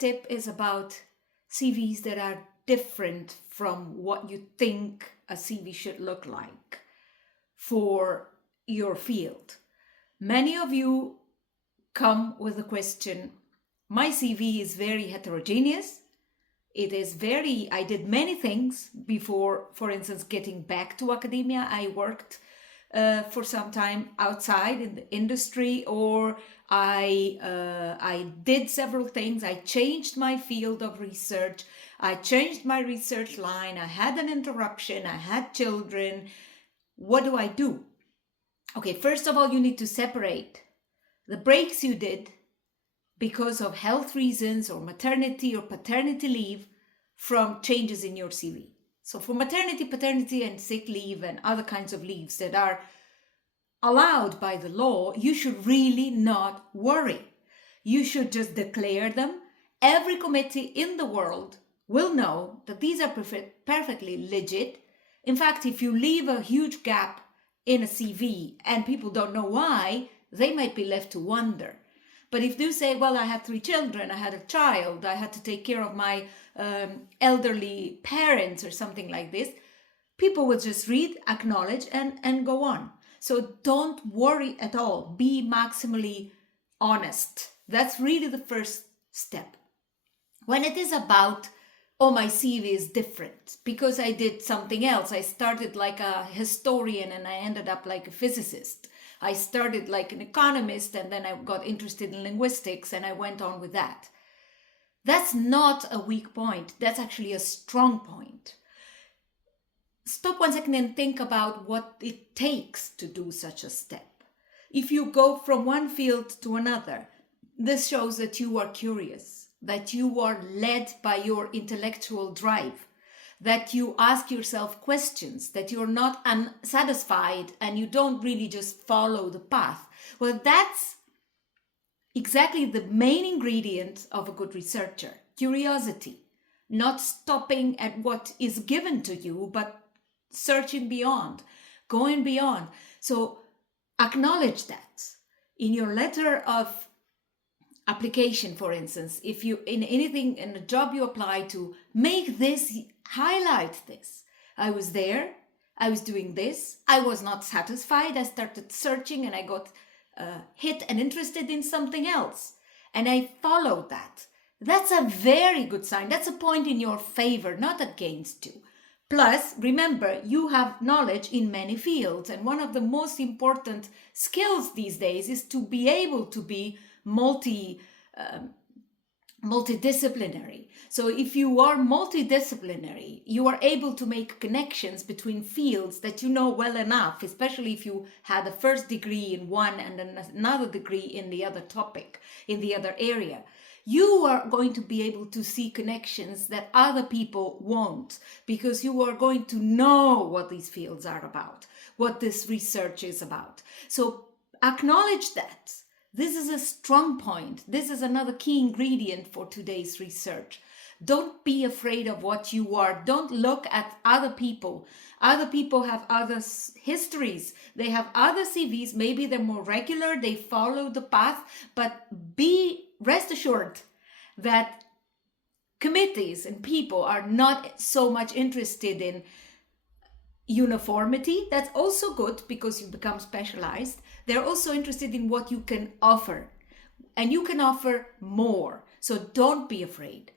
tip is about CVs that are different from what you think a CV should look like for your field. Many of you come with the question, my CV is very heterogeneous. I did many things before, for instance, getting back to academia. I worked for some time outside in the industry, or I did several things. I changed my field of research. I changed my research line. I had an interruption. I had children. What do I do? Okay, first of all, you need to separate the breaks you did because of health reasons or maternity or paternity leave from changes in your CV. So for maternity, paternity, and sick leave and other kinds of leaves that are allowed by the law, you should really not worry. You should just declare them. Every committee in the world will know that these are perfectly legit. In fact, if you leave a huge gap in a CV and people don't know why, they might be left to wonder. But if you say, well, I had 3 children, I had a child, I had to take care of my elderly parents or something like this, people will just read, acknowledge, and go on. So don't worry at all. Be maximally honest. That's really the first step. When it is about, oh, my CV is different because I did something else. I started like a historian and I ended up like a physicist. I started like an economist and then I got interested in linguistics and I went on with that. That's not a weak point. That's actually a strong point. Stop 1 second and think about what it takes to do such a step. If you go from one field to another, this shows that you are curious, that you are led by your intellectual drive, that you ask yourself questions, that you're not unsatisfied and you don't really just follow the path. Well, that's exactly the main ingredient of a good researcher. Curiosity, not stopping at what is given to you, but searching beyond, going beyond. So acknowledge that. In your letter of application, for instance, if you in anything in a job you apply to, make this, highlight this. I was there, I was doing this, I was not satisfied, I started searching and I got hit and interested in something else. And I followed that. That's a very good sign. That's a point in your favor, not against you. Plus, remember, you have knowledge in many fields. And one of the most important skills these days is to be able to be multidisciplinary. So if you are multidisciplinary, you are able to make connections between fields that you know well enough, especially if you had a first degree in one and another degree in the other topic, in the other area. You are going to be able to see connections that other people won't, because you are going to know what these fields are about, what this research is about. So acknowledge that. This is a strong point. This is another key ingredient for today's research. Don't be afraid of what you are. Don't look at other people. Other people have other histories. They have other CVs. Maybe they're more regular. They follow the path. But rest assured that committees and people are not so much interested in uniformity. That's also good because you become specialized. They're also interested in what you can offer, and you can offer more. So don't be afraid.